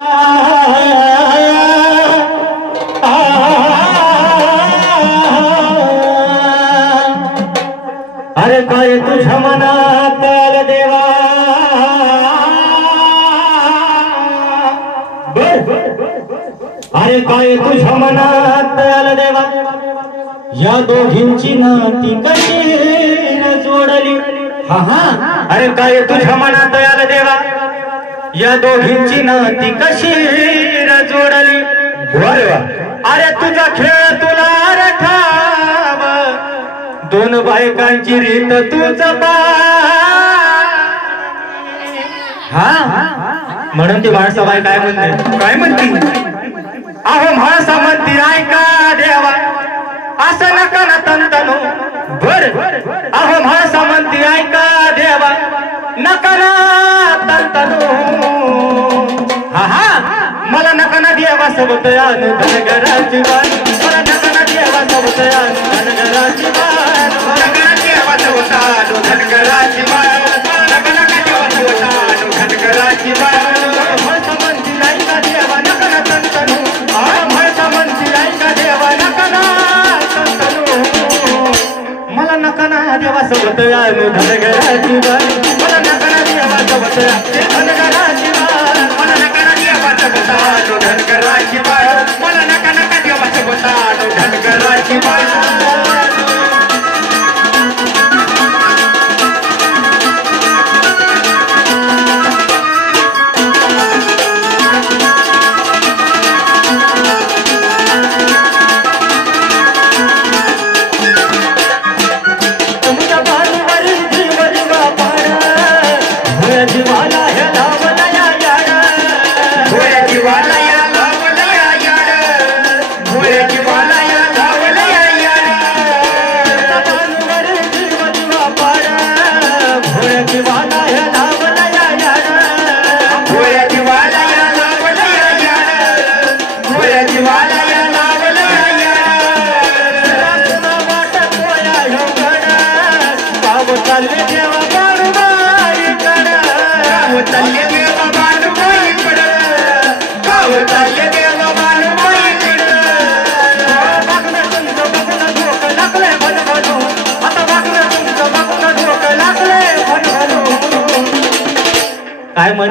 अरे काय तुझ्या मनात आलं देवा अरे काय तुझ्या मनात आलं देवा या दोघींची नाती कशी रे जोडली हा हा अरे काय तुझ्या मनात आलं देवा या दोघींची नाती कशी? जोडली अरे तुझा खेळ तुला रे ठाव दोन बायकांची रीत तुझ हा? म्हणून ती माणसाबाई काय म्हणते? काय म्हणती? अहो माणसा म्हणती ऐका देवा असं नका ना तंतनु. बर. अहो माणसा म्हणती ऐका देवा नका ना तंतनु. देवा सोबत अनु धनगराची बाई मला नका देवा सोबत अनु धनगराची बाई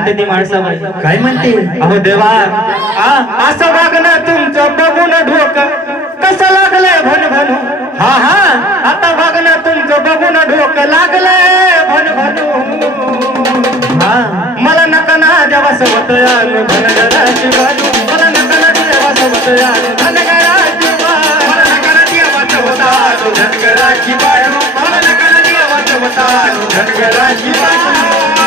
म्हणते ती माणसाबाई काय म्हणते? अहो देवा असं वागणं तुमचं बघून ढोक. कसं लागलंय भन भनू हा हा आता वागणं तुमचं बघून ढोक लागलंय भन भनू हा मला नका ना देवा सोबत आणू बाजू. मला नका ना देवा सोबत आणू धनगराची बाजू. मला नका ना देवा सोबत धनगराची बाजू. मला नका ना देवा सोबत धनगराची बाजू.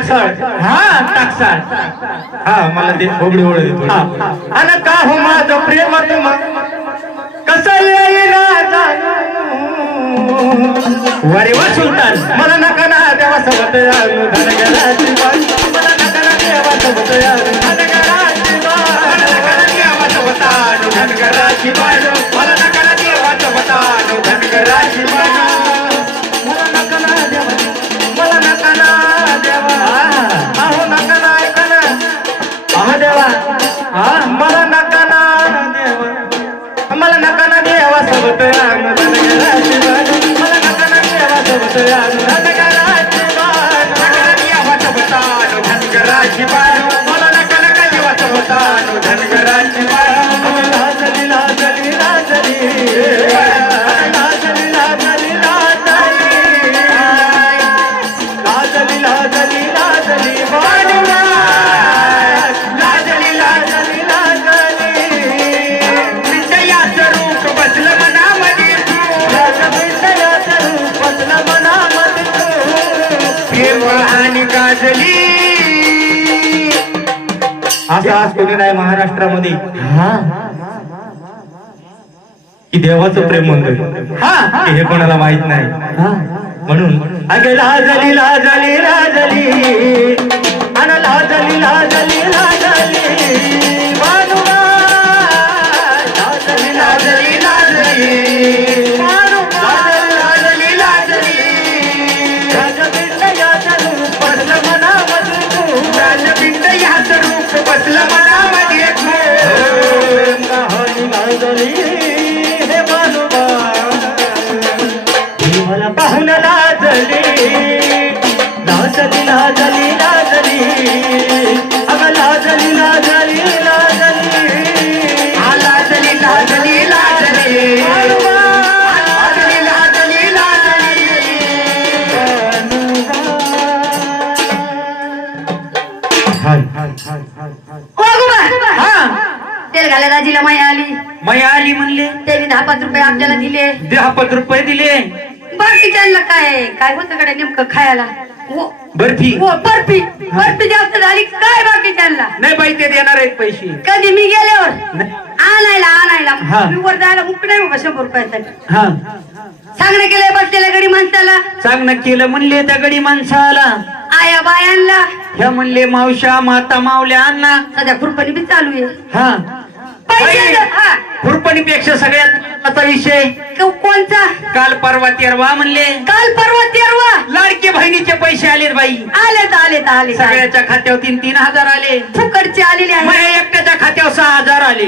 हे काटसाळ हा टाकसाळ हा मला ते खोबडी ओढ देतो. आणि का हो माझं प्रेम तुम्हा कसं येईल ना जाणू. वरे वा सुलतान मला नका ना देवा सोबत बाई लाजली लाजली लाजली लाजली विश्वास कोणी नाही महाराष्ट्रामध्ये. की देवाचं प्रेम मंदिर हा? हे कोणाला माहीत नाही. म्हणून अगे लाजली लाजली लाजली. अन लाजली लाजली. आपल्याला दिले. दहा पाच रुपये दिले. बाकीच्यांना काय? काय होतं कडे नेमकं खायला? बर्फी. बर्फी. बर्फी जास्त झाली. काय बाकीच्यांना नाही बाई ते देणार आहेत पैसे. कधी मी गेल्यावर? नाही. आणायला आणायला. मी वर जायला मुक नाही बाबा शंभर रुपयासाठी. हा. सांगणे केलंय बसलेल्या गडी माणसाला. चांगलं केलं म्हणले त्या गडी माणसाला. आया बायांना. ह्या म्हणले मावशा माता मावल्या अण्णा. सध्या खुरपणी बी चालू आहे. हा. खुरपणीपेक्षा सगळ्यात महत्त्वाचा विषय? को- कोणचा? काल परवा तेरवा म्हणले. काल परवा तेरवा? लाडके बहिणीचे पैसे आले बाई. आलेत आलेत आले सगळ्याच्या खात्यावर तीन तीन हजार आले. फुकटचे आलेले आहे हे एकट्याच्या खात्यावर सहा हजार आले.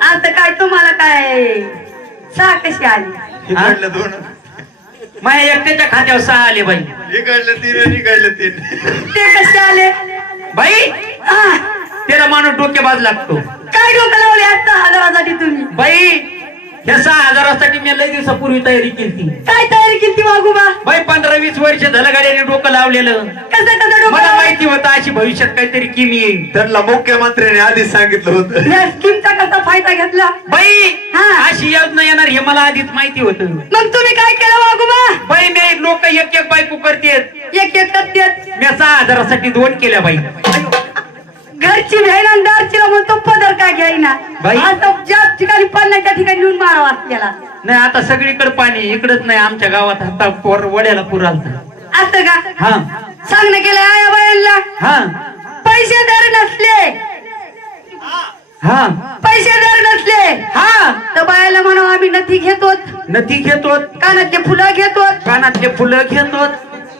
आता काय तुम्हाला काय? सहा कशी आली? दोन. हे एकट्याच्या खात्यावर सहा आले बाई. इकडलं तीन आणि इकडलं तीन. ते कसे आले? बाई हा, त्याला माणूस डोकेबाज लागतो. काय डोकं लावले आता हजारासाठी तुम्ही? बाई ह्या सहा हजारासाठी मी लय दिवसापूर्वी तयारी केली काय तयारी केली वागोबा बाई पंधरा वीस वर्ष झालं गाड्याने डोकं लावलेलं. कसं कसं डोकं मला लावलं? माहिती होतं अशी भविष्यात काहीतरी किम येईल. त्यांना मुख्यमंत्र्यांनी आधीच सांगितलं होतं. या स्कीमचा कसा फायदा घेतला? बाई हा. अशी योजना येणार हे मला आधीच माहिती होतं. मग तुम्ही काय केलं वागोबा बाई मी लोक एक एक बायको करतेत. एक एक करतेत. मी सहा हजारासाठी दोन केल्या बाई. घरची घ्यायला आणि दारचीला म्हणतो पदर काय घ्यायना बाई. आता ज्या ठिकाणी त्या ठिकाणी नेऊन मारावा त्याला नाही आता सगळीकडे पाणी इकडच नाही आमच्या गावात आता पोर वड्याला पूर आलता. असं का? हा. सांगणं केलं आया बायांना. हा. पैसे दर नसले. हा. पैसे दर नसले. हा. तर बायाला म्हणा आम्ही नथी घेतो नदी घेतो कानातले फुलं घेतो कानातले फुलं घेतो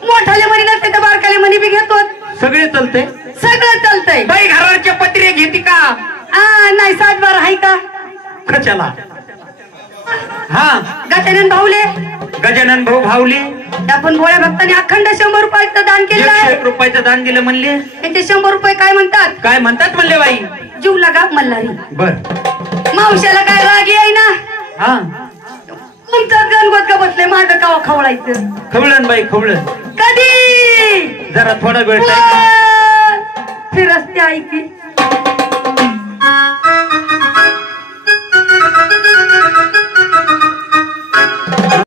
मोठाले मणी नसते तर बारकाले मणी बी घेतो सगळे चलते? सगळं चालतंय बाई घराच्या पत्रे घेते का? आ नाही सात बार आहे का? कशाला? हा. गजानन भाऊले. गजानन भाऊ भावले आपण भोळ्या भक्तांनी अखंड शंभर रुपयाचं दान केलं एकशे आहे. एक रुपयाचं दान दिलं म्हणले. त्याचे शंभर रुपये काय म्हणतात? काय म्हणतात म्हणले बाई? जीव लागा मल्हारी. बर. मावशाला काय राग आहे ना? हा. तुमचं गणगोत का बसले माझं कावा खवळायचं? खवळण बाई खवळण. कधी? जरा थोडा वेळ टाइम फिरस्ते ऐकी.